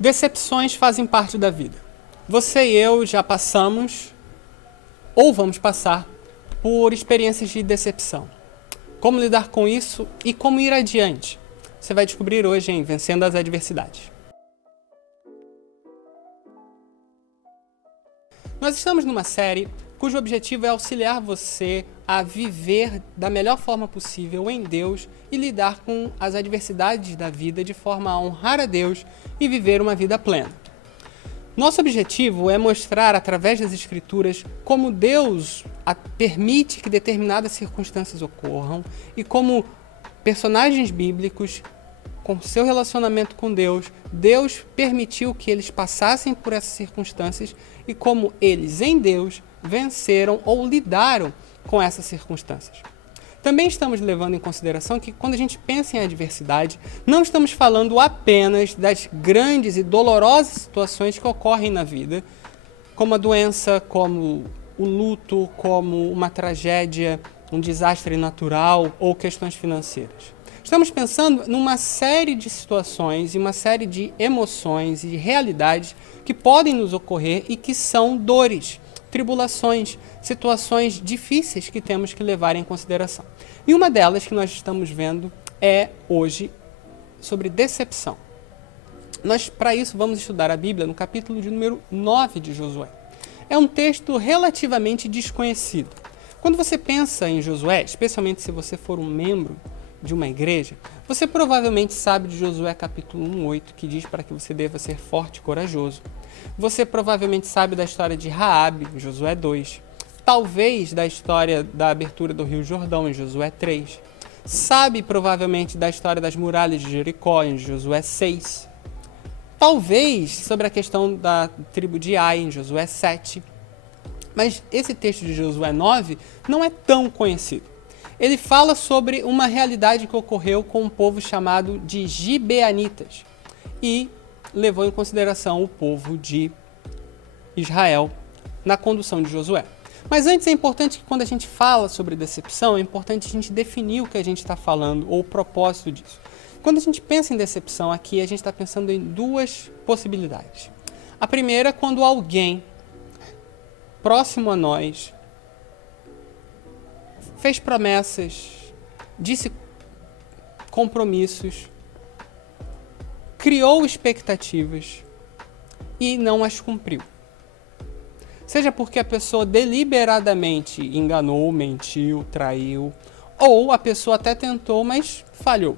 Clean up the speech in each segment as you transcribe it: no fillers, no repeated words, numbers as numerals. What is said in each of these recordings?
Decepções fazem parte da vida. Você e eu já passamos, ou vamos passar, por experiências de decepção. Como lidar com isso e como ir adiante? Você vai descobrir hoje em Vencendo as Adversidades. Nós estamos numa série cujo objetivo é auxiliar você a viver da melhor forma possível em Deus e lidar com as adversidades da vida de forma a honrar a Deus e viver uma vida plena. Nosso objetivo é mostrar através das Escrituras como Deus permite que determinadas circunstâncias ocorram e como personagens bíblicos, com seu relacionamento com Deus, Deus permitiu que eles passassem por essas circunstâncias e como eles, em Deus, venceram ou lidaram com essas circunstâncias. Também estamos levando em consideração que quando a gente pensa em adversidade, não estamos falando apenas das grandes e dolorosas situações que ocorrem na vida, como a doença, como o luto, como uma tragédia, um desastre natural ou questões financeiras. Estamos pensando numa série de situações e uma série de emoções e realidades que podem nos ocorrer e que são dores, tribulações, situações difíceis que temos que levar em consideração. E uma delas que nós estamos vendo é hoje sobre decepção. Nós, para isso, vamos estudar a Bíblia no capítulo de número 9 de Josué. É um texto relativamente desconhecido. Quando você pensa em Josué, especialmente se você for um membro de uma igreja, você provavelmente sabe de Josué capítulo 1:8, que diz para que você deva ser forte e corajoso. Você provavelmente sabe da história de Raabe, em Josué 2. Talvez da história da abertura do Rio Jordão, em Josué 3. Sabe provavelmente da história das muralhas de Jericó, em Josué 6. Talvez sobre a questão da tribo de Ai, em Josué 7. Mas esse texto de Josué 9 não é tão conhecido. Ele fala sobre uma realidade que ocorreu com um povo chamado de Gibeanitas e levou em consideração o povo de Israel na condução de Josué. Mas antes é importante que quando a gente fala sobre decepção, é importante a gente definir o que a gente está falando ou o propósito disso. Quando a gente pensa em decepção aqui, a gente está pensando em duas possibilidades. A primeira é quando alguém próximo a nós fez promessas, disse compromissos, criou expectativas e não as cumpriu. Seja porque a pessoa deliberadamente enganou, mentiu, traiu, ou a pessoa até tentou, mas falhou.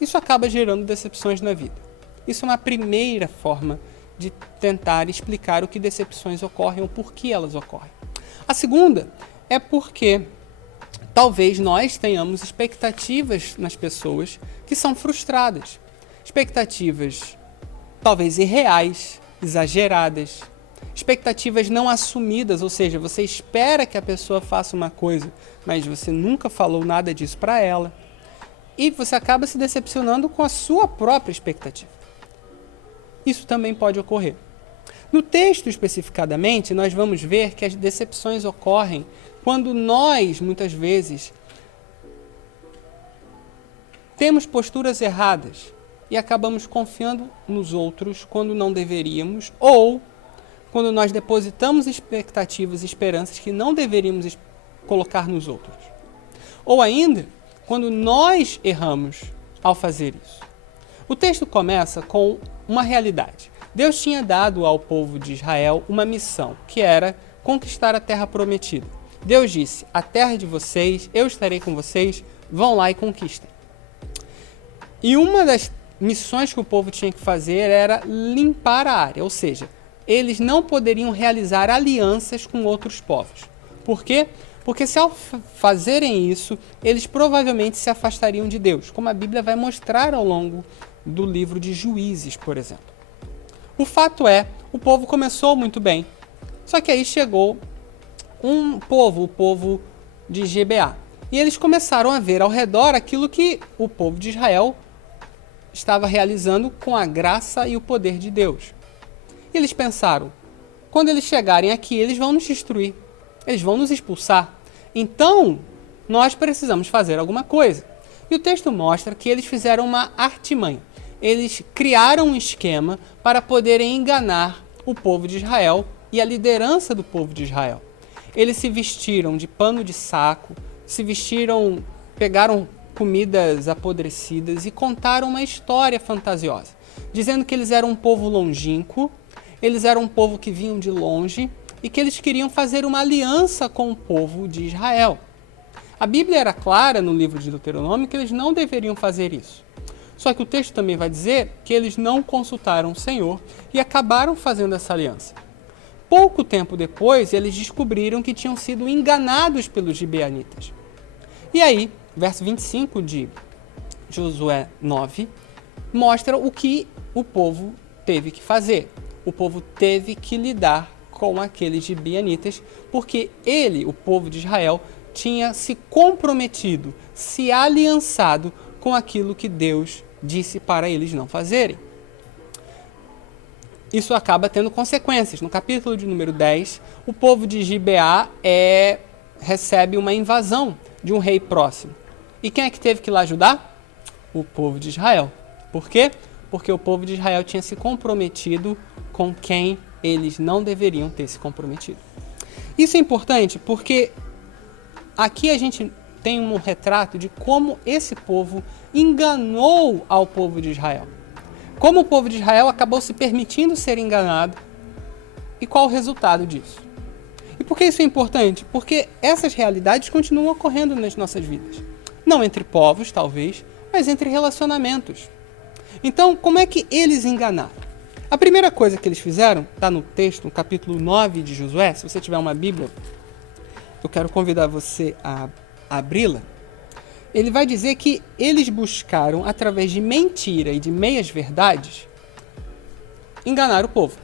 Isso acaba gerando decepções na vida. Isso é uma primeira forma de tentar explicar o que decepções ocorrem ou por que elas ocorrem. A segunda é porque talvez nós tenhamos expectativas nas pessoas que são frustradas. Expectativas talvez irreais, exageradas. Expectativas não assumidas, ou seja, você espera que a pessoa faça uma coisa, mas você nunca falou nada disso para ela. E você acaba se decepcionando com a sua própria expectativa. Isso também pode ocorrer. No texto especificadamente, nós vamos ver que as decepções ocorrem quando nós, muitas vezes, temos posturas erradas e acabamos confiando nos outros quando não deveríamos, ou quando nós depositamos expectativas e esperanças que não deveríamos colocar nos outros. Ou ainda, quando nós erramos ao fazer isso. O texto começa com uma realidade. Deus tinha dado ao povo de Israel uma missão, que era conquistar a terra prometida. Deus disse, a terra de vocês, eu estarei com vocês, vão lá e conquistem. E uma das missões que o povo tinha que fazer era limpar a área, ou seja, eles não poderiam realizar alianças com outros povos. Por quê? Porque se ao fazerem isso, eles provavelmente se afastariam de Deus, como a Bíblia vai mostrar ao longo do livro de Juízes, por exemplo. O fato é, o povo começou muito bem, só que aí chegou um povo, o povo de Gibeá, e eles começaram a ver ao redor aquilo que o povo de Israel estava realizando com a graça e o poder de Deus. E eles pensaram, quando eles chegarem aqui, eles vão nos destruir, eles vão nos expulsar. Então, nós precisamos fazer alguma coisa. E o texto mostra que eles fizeram uma artimanha. eles criaram um esquema para poderem enganar o povo de Israel e a liderança do povo de Israel. Eles se vestiram de pano de saco, pegaram comidas apodrecidas e contaram uma história fantasiosa, dizendo que eles eram um povo longínquo, eles eram um povo que vinham de longe e que eles queriam fazer uma aliança com o povo de Israel. A Bíblia era clara no livro de Deuteronômio que eles não deveriam fazer isso. Só que o texto também vai dizer que eles não consultaram o Senhor e acabaram fazendo essa aliança. Pouco tempo depois, eles descobriram que tinham sido enganados pelos gibeonitas. E aí, verso 25 de Josué 9, mostra o que o povo teve que fazer. O povo teve que lidar com aqueles gibeonitas, porque o povo de Israel, tinha se comprometido, se aliançado com aquilo que Deus disse para eles não fazerem. Isso acaba tendo consequências. No capítulo de número 10, o povo de Gibeá recebe uma invasão de um rei próximo. E quem é que teve que ir lá ajudar? O povo de Israel. Por quê? Porque o povo de Israel tinha se comprometido com quem eles não deveriam ter se comprometido. Isso é importante porque aqui a gente tem um retrato de como esse povo enganou ao povo de Israel. Como o povo de Israel acabou se permitindo ser enganado e qual o resultado disso. E por que isso é importante? Porque essas realidades continuam ocorrendo nas nossas vidas. Não entre povos, talvez, mas entre relacionamentos. Então, como é que eles enganaram? A primeira coisa que eles fizeram, está no texto, no capítulo 9 de Josué, se você tiver uma Bíblia, eu quero convidar você a abri-la. Ele vai dizer que eles buscaram, através de mentira e de meias-verdades, enganar o povo.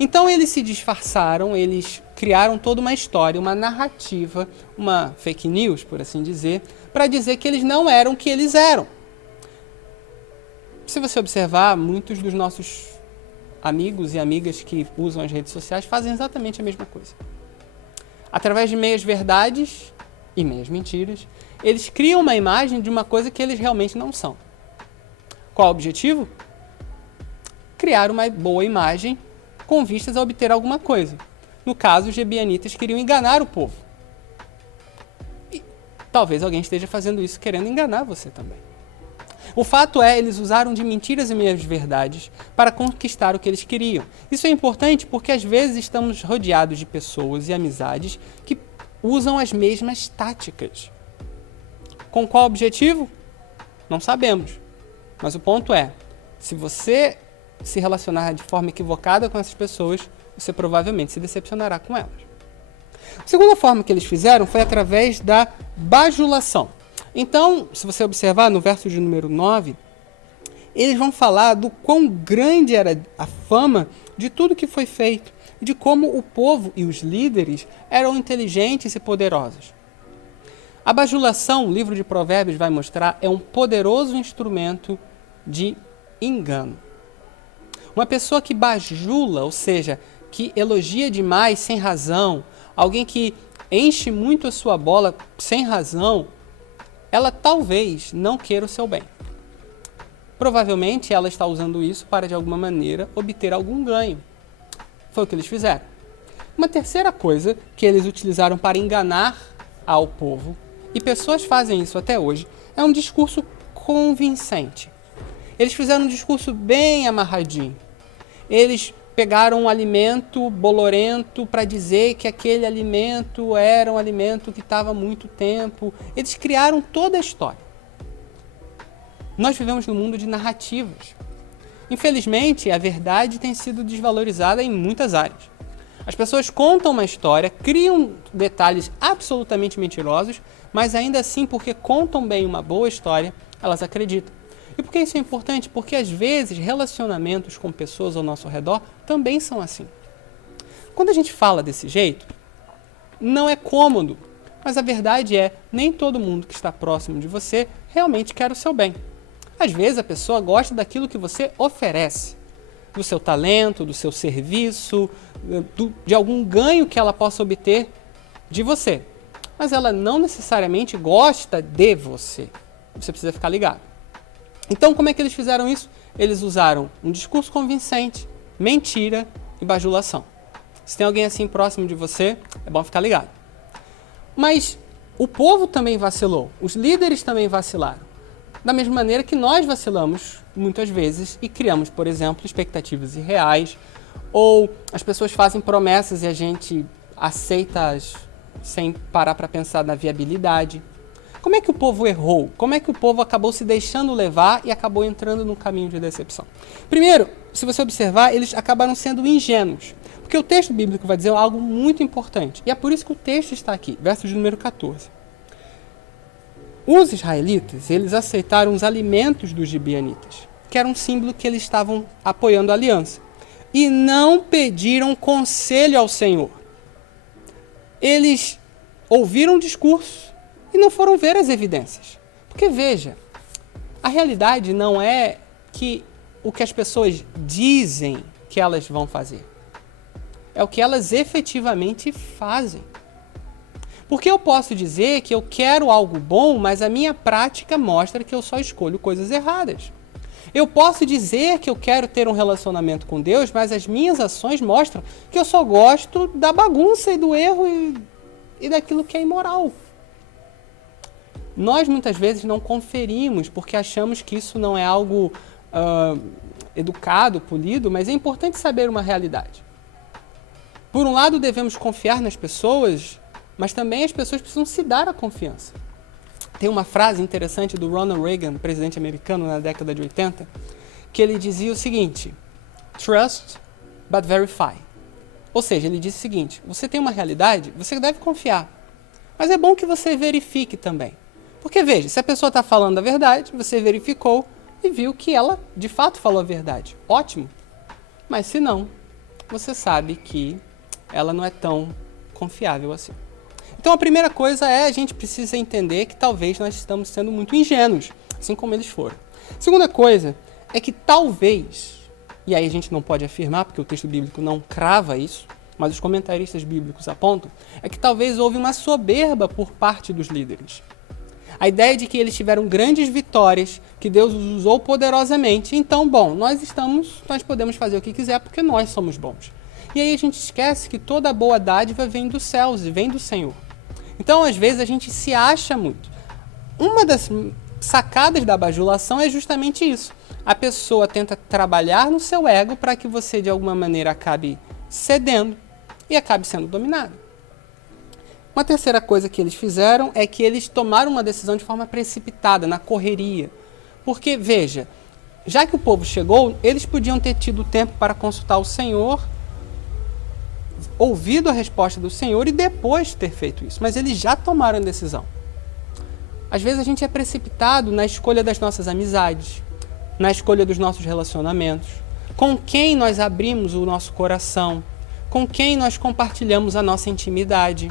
Então eles se disfarçaram, eles criaram toda uma história, uma narrativa, uma fake news, por assim dizer, para dizer que eles não eram o que eles eram. Se você observar, muitos dos nossos amigos e amigas que usam as redes sociais fazem exatamente a mesma coisa. Através de meias-verdades e meias-mentiras, eles criam uma imagem de uma coisa que eles realmente não são. Qual o objetivo? Criar uma boa imagem com vistas a obter alguma coisa. No caso, os gibeonitas queriam enganar o povo. E talvez alguém esteja fazendo isso querendo enganar você também. O fato é, eles usaram de mentiras e meias-verdades para conquistar o que eles queriam. Isso é importante porque às vezes estamos rodeados de pessoas e amizades que usam as mesmas táticas. Com qual objetivo? Não sabemos. Mas o ponto é, se você se relacionar de forma equivocada com essas pessoas, você provavelmente se decepcionará com elas. A segunda forma que eles fizeram foi através da bajulação. Então, se você observar no verso de número 9, eles vão falar do quão grande era a fama de tudo que foi feito, e de como o povo e os líderes eram inteligentes e poderosos. A bajulação, o livro de Provérbios vai mostrar, é um poderoso instrumento de engano. Uma pessoa que bajula, ou seja, que elogia demais sem razão, alguém que enche muito a sua bola sem razão, ela talvez não queira o seu bem. Provavelmente ela está usando isso para, de alguma maneira, obter algum ganho. Foi o que eles fizeram. Uma terceira coisa que eles utilizaram para enganar ao povo, e pessoas fazem isso até hoje, é um discurso convincente. Eles fizeram um discurso bem amarradinho. Eles pegaram um alimento bolorento para dizer que aquele alimento era um alimento que estava há muito tempo. Eles criaram toda a história. Nós vivemos num mundo de narrativas. Infelizmente, a verdade tem sido desvalorizada em muitas áreas. As pessoas contam uma história, criam detalhes absolutamente mentirosos, mas ainda assim, porque contam bem uma boa história, elas acreditam. E por que isso é importante? Porque às vezes relacionamentos com pessoas ao nosso redor também são assim. Quando a gente fala desse jeito, não é cômodo, mas a verdade é, nem todo mundo que está próximo de você realmente quer o seu bem. Às vezes a pessoa gosta daquilo que você oferece, do seu talento, do seu serviço, de algum ganho que ela possa obter de você. Mas ela não necessariamente gosta de você. Você precisa ficar ligado. Então, como é que eles fizeram isso? Eles usaram um discurso convincente, mentira e bajulação. Se tem alguém assim próximo de você, é bom ficar ligado. Mas o povo também vacilou, os líderes também vacilaram. Da mesma maneira que nós vacilamos muitas vezes e criamos, por exemplo, expectativas irreais, ou as pessoas fazem promessas e a gente aceita-as sem parar para pensar na viabilidade. Como é que o povo errou? Como é que o povo acabou se deixando levar e acabou entrando num caminho de decepção? Primeiro, se você observar, eles acabaram sendo ingênuos. Porque o texto bíblico vai dizer algo muito importante. E é por isso que o texto está aqui, verso de número 14. Os israelitas, eles aceitaram os alimentos dos gibeonitas, que era um símbolo que eles estavam apoiando a aliança. E não pediram conselho ao Senhor. Eles ouviram o discurso e não foram ver as evidências. Porque veja, a realidade não é que o que as pessoas dizem que elas vão fazer. É o que elas efetivamente fazem. Porque eu posso dizer que eu quero algo bom, mas a minha prática mostra que eu só escolho coisas erradas. Eu posso dizer que eu quero ter um relacionamento com Deus, mas as minhas ações mostram que eu só gosto da bagunça e do erro e daquilo que é imoral. Nós muitas vezes não conferimos porque achamos que isso não é algo educado, polido, mas é importante saber uma realidade. Por um lado, devemos confiar nas pessoas, mas também as pessoas precisam se dar a confiança. Tem uma frase interessante do Ronald Reagan, presidente americano na década de 80, que ele dizia o seguinte: Trust, but verify. Ou seja, ele disse o seguinte: você tem uma realidade, você deve confiar, mas é bom que você verifique também. Porque veja, se a pessoa está falando a verdade, você verificou e viu que ela de fato falou a verdade. Ótimo. Mas se não, você sabe que ela não é tão confiável assim. Então a primeira coisa é a gente precisa entender que talvez nós estamos sendo muito ingênuos, assim como eles foram. Segunda coisa é que talvez, e aí a gente não pode afirmar porque o texto bíblico não crava isso, mas os comentaristas bíblicos apontam, é que talvez houve uma soberba por parte dos líderes. A ideia de que eles tiveram grandes vitórias, que Deus os usou poderosamente, então, bom, nós podemos fazer o que quiser porque nós somos bons. E aí a gente esquece que toda boa dádiva vem dos céus e vem do Senhor. Então, às vezes, a gente se acha muito. Uma das sacadas da bajulação é justamente isso. A pessoa tenta trabalhar no seu ego para que você, de alguma maneira, acabe cedendo e acabe sendo dominado. Uma terceira coisa que eles fizeram é que eles tomaram uma decisão de forma precipitada, na correria. Porque, veja, já que o povo chegou, eles podiam ter tido tempo para consultar o Senhor, ouvido a resposta do Senhor e depois ter feito isso. Mas eles já tomaram a decisão. Às vezes a gente é precipitado na escolha das nossas amizades, na escolha dos nossos relacionamentos, com quem nós abrimos o nosso coração, com quem nós compartilhamos a nossa intimidade.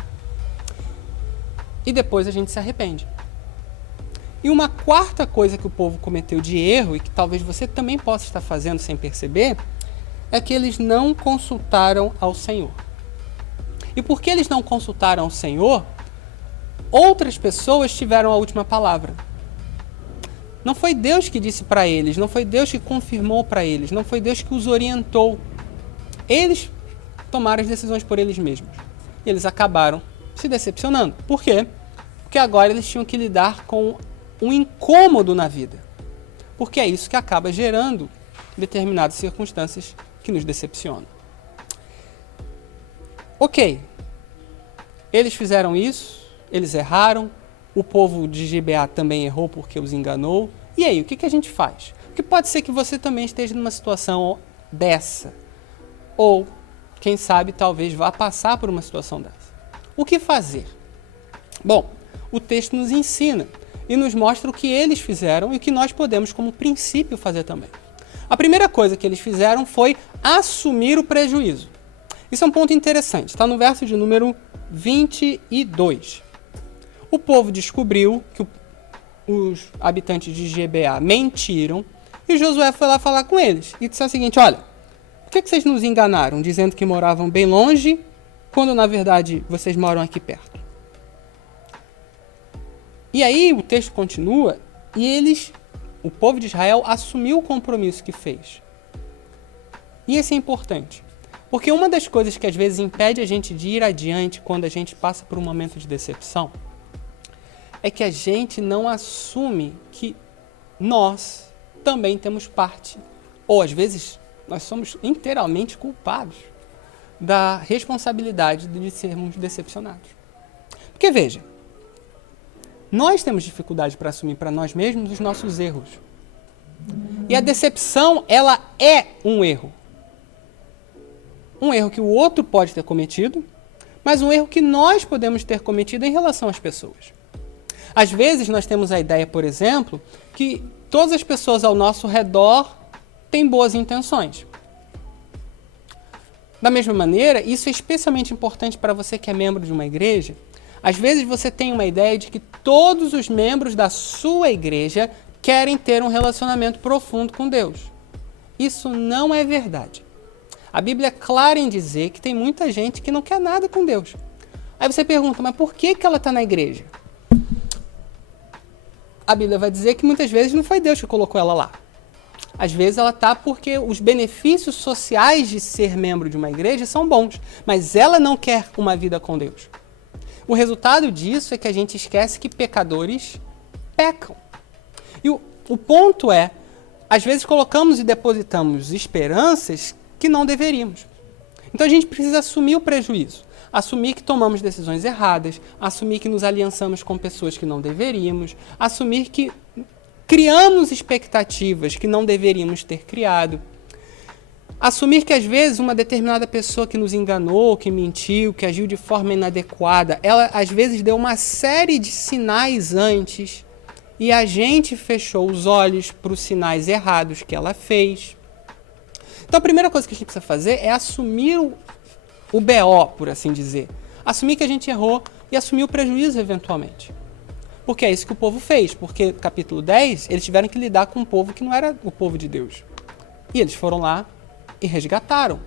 E depois a gente se arrepende. E uma quarta coisa que o povo cometeu de erro, e que talvez você também possa estar fazendo sem perceber, é que eles não consultaram ao Senhor. E porque eles não consultaram ao Senhor, outras pessoas tiveram a última palavra. Não foi Deus que disse para eles, não foi Deus que confirmou para eles, não foi Deus que os orientou. Eles tomaram as decisões por eles mesmos. E eles acabaram se decepcionando. Por quê? Porque agora eles tinham que lidar com um incômodo na vida. Porque é isso que acaba gerando determinadas circunstâncias que nos decepcionam. Ok, eles fizeram isso, eles erraram, o povo de Gibeá também errou porque os enganou. E aí, o que a gente faz? Porque pode ser que você também esteja numa situação dessa. Ou, quem sabe, talvez vá passar por uma situação dessa. O que fazer? Bom, o texto nos ensina e nos mostra o que eles fizeram e o que nós podemos, como princípio, fazer também. A primeira coisa que eles fizeram foi assumir o prejuízo. Isso é um ponto interessante, está no verso de número 22. O povo descobriu que os habitantes de Gibeá mentiram e Josué foi lá falar com eles e disse o seguinte: olha, por que vocês nos enganaram dizendo que moravam bem longe quando na verdade vocês moram aqui perto? E aí o texto continua e o povo de Israel assumiu o compromisso que fez. E isso é importante, porque uma das coisas que às vezes impede a gente de ir adiante quando a gente passa por um momento de decepção é que a gente não assume que nós também temos parte, ou às vezes nós somos inteiramente culpados da responsabilidade de sermos decepcionados. Porque veja, nós temos dificuldade para assumir para nós mesmos os nossos erros. E a decepção, ela é um erro. Um erro que o outro pode ter cometido, mas um erro que nós podemos ter cometido em relação às pessoas. Às vezes nós temos a ideia, por exemplo, que todas as pessoas ao nosso redor têm boas intenções. Da mesma maneira, isso é especialmente importante para você que é membro de uma igreja. Às vezes você tem uma ideia de que todos os membros da sua igreja querem ter um relacionamento profundo com Deus. Isso não é verdade. A Bíblia é clara em dizer que tem muita gente que não quer nada com Deus. Aí você pergunta, mas por que ela está na igreja? A Bíblia vai dizer que muitas vezes não foi Deus que colocou ela lá. Às vezes ela está porque os benefícios sociais de ser membro de uma igreja são bons, mas ela não quer uma vida com Deus. O resultado disso é que a gente esquece que pecadores pecam. E o ponto é, às vezes colocamos e depositamos esperanças que não deveríamos. Então a gente precisa assumir o prejuízo, assumir que tomamos decisões erradas, assumir que nos aliançamos com pessoas que não deveríamos, assumir que criamos expectativas que não deveríamos ter criado, assumir que às vezes uma determinada pessoa que nos enganou, que mentiu, que agiu de forma inadequada, ela às vezes deu uma série de sinais antes e a gente fechou os olhos para os sinais errados que ela fez. Então a primeira coisa que a gente precisa fazer é assumir o BO, por assim dizer. Assumir que a gente errou e assumir o prejuízo eventualmente. Porque é isso que o povo fez, porque no capítulo 10 eles tiveram que lidar com um povo que não era o povo de Deus. E eles foram lá e resgataram,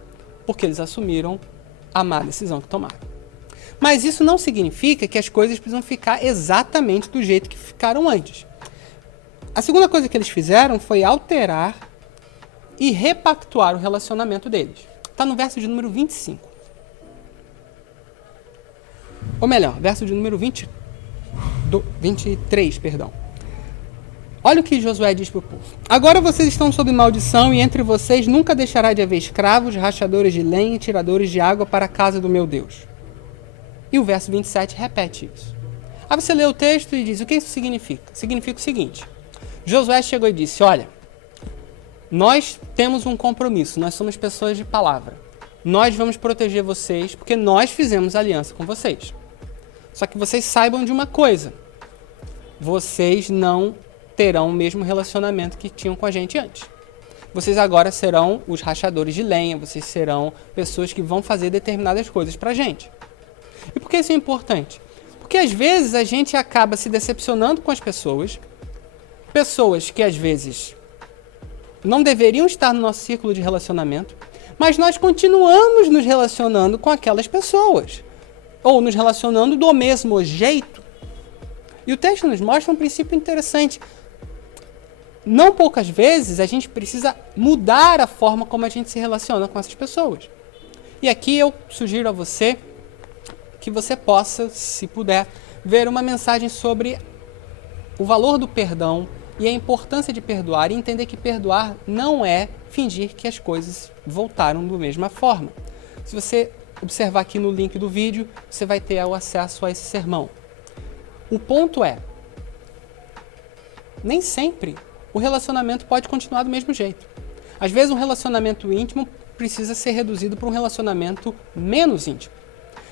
porque eles assumiram a má decisão que tomaram. Mas isso não significa que as coisas precisam ficar exatamente do jeito que ficaram antes. A segunda coisa que eles fizeram foi alterar e repactuar o relacionamento deles. Está no verso de número 25. Ou melhor, verso de número 23, perdão. Olha o que Josué diz para o povo. Agora vocês estão sob maldição e entre vocês nunca deixará de haver escravos, rachadores de lenha e tiradores de água para a casa do meu Deus. E o verso 27 repete isso. Aí você lê o texto e diz, o que isso significa? Significa o seguinte, Josué chegou e disse, olha, nós temos um compromisso, nós somos pessoas de palavra. Nós vamos proteger vocês porque nós fizemos aliança com vocês. Só que vocês saibam de uma coisa, vocês não terão o mesmo relacionamento que tinham com a gente antes. Vocês agora serão os rachadores de lenha, vocês serão pessoas que vão fazer determinadas coisas pra gente. E por que isso é importante? Porque às vezes a gente acaba se decepcionando com as pessoas que às vezes não deveriam estar no nosso círculo de relacionamento, mas nós continuamos nos relacionando com aquelas pessoas, ou nos relacionando do mesmo jeito. E o texto nos mostra um princípio interessante. Não poucas vezes a gente precisa mudar a forma como a gente se relaciona com essas pessoas. E aqui eu sugiro a você que você possa, se puder, ver uma mensagem sobre o valor do perdão e a importância de perdoar e entender que perdoar não é fingir que as coisas voltaram da mesma forma. Se você observar aqui no link do vídeo, você vai ter o acesso a esse sermão. O ponto é, nem sempre o relacionamento pode continuar do mesmo jeito. Às vezes um relacionamento íntimo precisa ser reduzido para um relacionamento menos íntimo.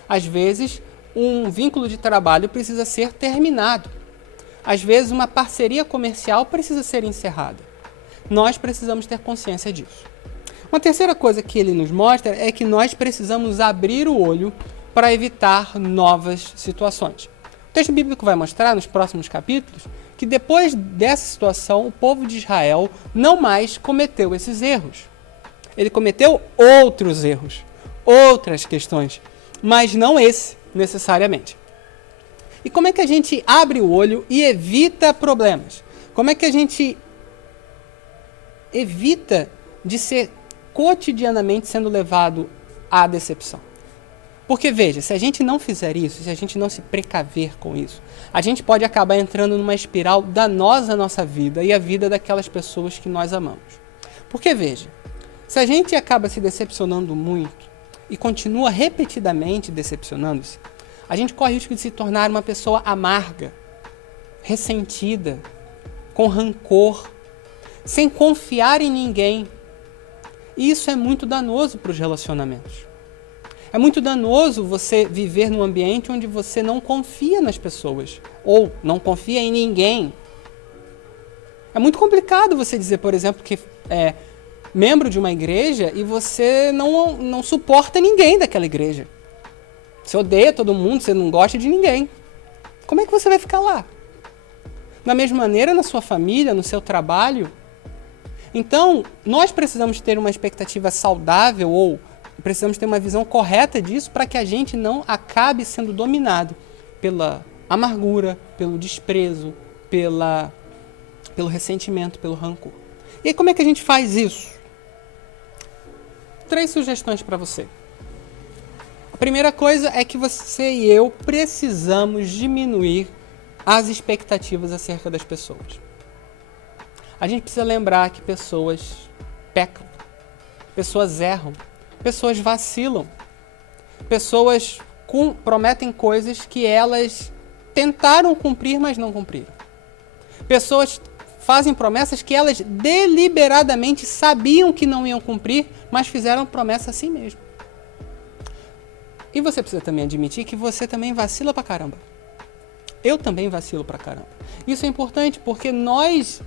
Às vezes um vínculo de trabalho precisa ser terminado. Às vezes uma parceria comercial precisa ser encerrada. Nós precisamos ter consciência disso. Uma terceira coisa que ele nos mostra é que nós precisamos abrir o olho para evitar novas situações. O texto bíblico vai mostrar nos próximos capítulos que depois dessa situação o povo de Israel não mais cometeu esses erros. Ele cometeu outros erros, outras questões, mas não esse necessariamente. E como é que a gente abre o olho e evita problemas? Como é que a gente evita de ser cotidianamente sendo levado à decepção. Porque veja, se a gente não fizer isso, se a gente não se precaver com isso, a gente pode acabar entrando numa espiral danosa à nossa vida e à vida daquelas pessoas que nós amamos. Porque veja, se a gente acaba se decepcionando muito e continua repetidamente decepcionando-se, a gente corre o risco de se tornar uma pessoa amarga, ressentida, com rancor, sem confiar em ninguém. E isso é muito danoso para os relacionamentos. É muito danoso você viver num ambiente onde você não confia nas pessoas ou não confia em ninguém. É muito complicado você dizer, por exemplo, que é membro de uma igreja e você não suporta ninguém daquela igreja. Você odeia todo mundo, você não gosta de ninguém. Como é que você vai ficar lá? Da mesma maneira na sua família, no seu trabalho. Então, nós precisamos ter uma expectativa saudável ou precisamos ter uma visão correta disso para que a gente não acabe sendo dominado pela amargura, pelo desprezo, pelo ressentimento, pelo rancor. E aí, como é que a gente faz isso? 3 sugestões para você. A primeira coisa é que você e eu precisamos diminuir as expectativas acerca das pessoas. A gente precisa lembrar que pessoas pecam, pessoas erram, pessoas vacilam, pessoas prometem coisas que elas tentaram cumprir, mas não cumpriram. Pessoas fazem promessas que elas deliberadamente sabiam que não iam cumprir, mas fizeram promessa a si mesmo. E você precisa também admitir que você também vacila pra caramba. Eu também vacilo pra caramba. Isso é importante porque nós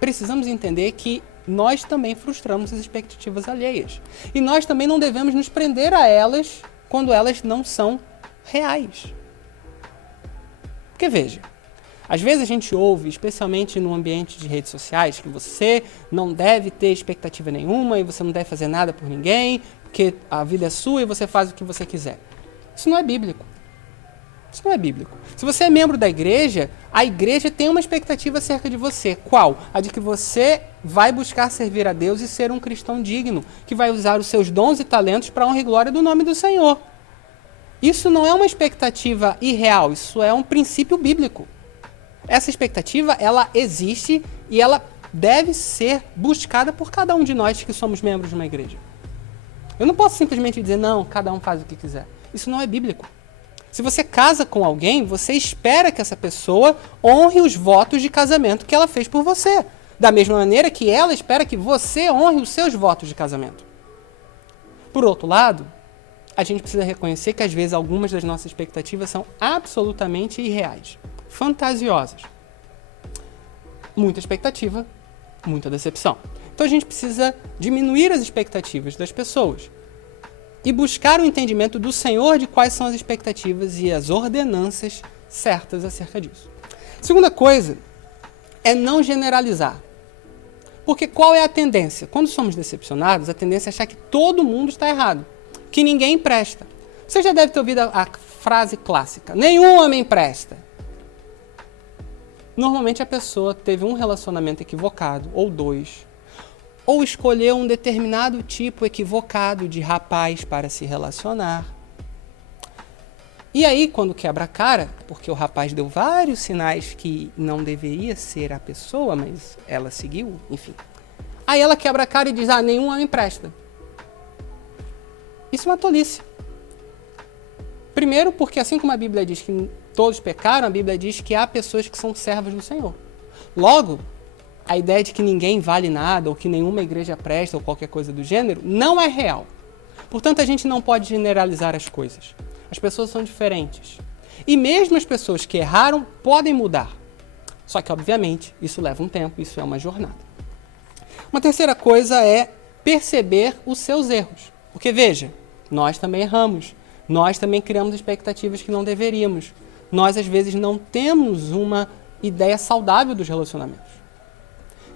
precisamos entender que nós também frustramos as expectativas alheias. E nós também não devemos nos prender a elas quando elas não são reais. Porque veja, às vezes a gente ouve, especialmente no ambiente de redes sociais, que você não deve ter expectativa nenhuma e você não deve fazer nada por ninguém, porque a vida é sua e você faz o que você quiser. Isso não é bíblico. Isso não é bíblico. Se você é membro da igreja, a igreja tem uma expectativa acerca de você. Qual? A de que você vai buscar servir a Deus e ser um cristão digno, que vai usar os seus dons e talentos para a honra e glória do nome do Senhor. Isso não é uma expectativa irreal, isso é um princípio bíblico. Essa expectativa, ela existe e ela deve ser buscada por cada um de nós que somos membros de uma igreja. Eu não posso simplesmente dizer, não, cada um faz o que quiser. Isso não é bíblico. Se você casa com alguém, você espera que essa pessoa honre os votos de casamento que ela fez por você. Da mesma maneira que ela espera que você honre os seus votos de casamento. Por outro lado, a gente precisa reconhecer que às vezes algumas das nossas expectativas são absolutamente irreais, fantasiosas. Muita expectativa, muita decepção. Então a gente precisa diminuir as expectativas das pessoas e buscar o entendimento do Senhor de quais são as expectativas e as ordenanças certas acerca disso. Segunda coisa é não generalizar. Porque qual é a tendência? Quando somos decepcionados, a tendência é achar que todo mundo está errado, que ninguém presta. Você já deve ter ouvido a frase clássica, nenhum homem presta. Normalmente a pessoa teve um relacionamento equivocado, ou 2, ou escolheu um determinado tipo equivocado de rapaz para se relacionar. E aí, quando quebra a cara, porque o rapaz deu vários sinais que não deveria ser a pessoa, mas ela seguiu, enfim. Aí ela quebra a cara e diz, nenhum homem presta. Isso é uma tolice. Primeiro, porque assim como a Bíblia diz que todos pecaram, a Bíblia diz que há pessoas que são servas do Senhor. Logo, a ideia de que ninguém vale nada, ou que nenhuma igreja presta, ou qualquer coisa do gênero, não é real. Portanto, a gente não pode generalizar as coisas. As pessoas são diferentes. E mesmo as pessoas que erraram podem mudar. Só que, obviamente, isso leva um tempo, isso é uma jornada. Uma terceira coisa é perceber os seus erros. Porque, veja, nós também erramos. Nós também criamos expectativas que não deveríamos. Nós, às vezes, não temos uma ideia saudável dos relacionamentos.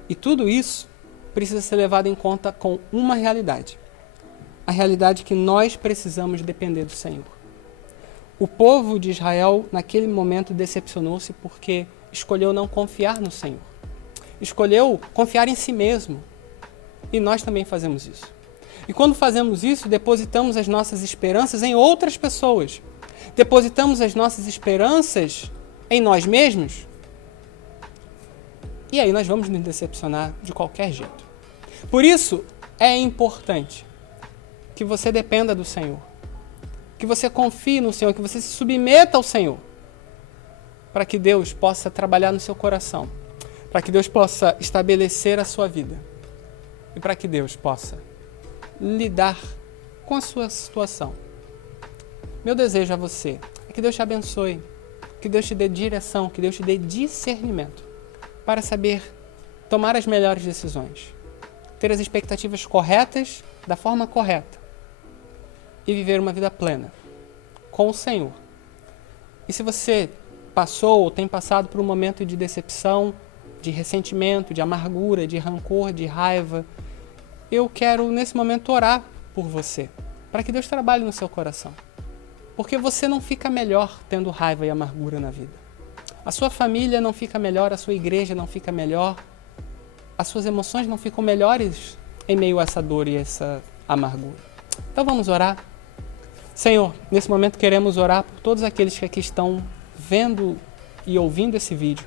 E tudo isso precisa ser levado em conta com uma realidade. A realidade que nós precisamos depender do Senhor. O povo de Israel, naquele momento, decepcionou-se porque escolheu não confiar no Senhor. Escolheu confiar em si mesmo. E nós também fazemos isso. E quando fazemos isso, depositamos as nossas esperanças em outras pessoas. Depositamos as nossas esperanças em nós mesmos. E aí nós vamos nos decepcionar de qualquer jeito. Por isso, é importante que você dependa do Senhor. Que você confie no Senhor, que você se submeta ao Senhor. Para que Deus possa trabalhar no seu coração. Para que Deus possa estabelecer a sua vida. E para que Deus possa lidar com a sua situação. Meu desejo a você é que Deus te abençoe, que Deus te dê direção, que Deus te dê discernimento para saber tomar as melhores decisões, ter as expectativas corretas da forma correta e viver uma vida plena com o Senhor. E se você passou ou tem passado por um momento de decepção, de ressentimento, de amargura, de rancor, de raiva, eu quero nesse momento orar por você, para que Deus trabalhe no seu coração. Porque você não fica melhor tendo raiva e amargura na vida. A sua família não fica melhor, a sua igreja não fica melhor, as suas emoções não ficam melhores em meio a essa dor e essa amargura. Então vamos orar. Senhor, nesse momento queremos orar por todos aqueles que aqui estão vendo e ouvindo esse vídeo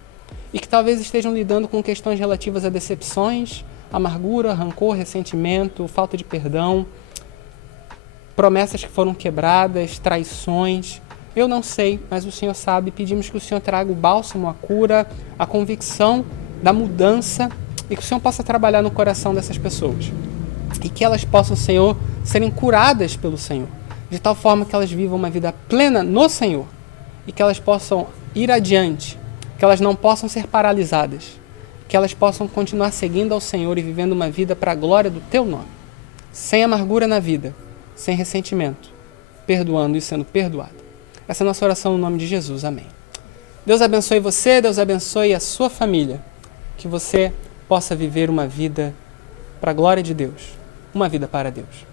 e que talvez estejam lidando com questões relativas a decepções, amargura, rancor, ressentimento, falta de perdão, promessas que foram quebradas, traições. Eu não sei, mas o Senhor sabe. Pedimos que o Senhor traga o bálsamo, a cura, a convicção da mudança e que o Senhor possa trabalhar no coração dessas pessoas. E que elas possam, Senhor, serem curadas pelo Senhor, de tal forma que elas vivam uma vida plena no Senhor e que elas possam ir adiante, que elas não possam ser paralisadas, que elas possam continuar seguindo ao Senhor e vivendo uma vida para a glória do Teu nome, sem amargura na vida, sem ressentimento, perdoando e sendo perdoado. Essa é a nossa oração no nome de Jesus. Amém. Deus abençoe você, Deus abençoe a sua família, que você possa viver uma vida para a glória de Deus, uma vida para Deus.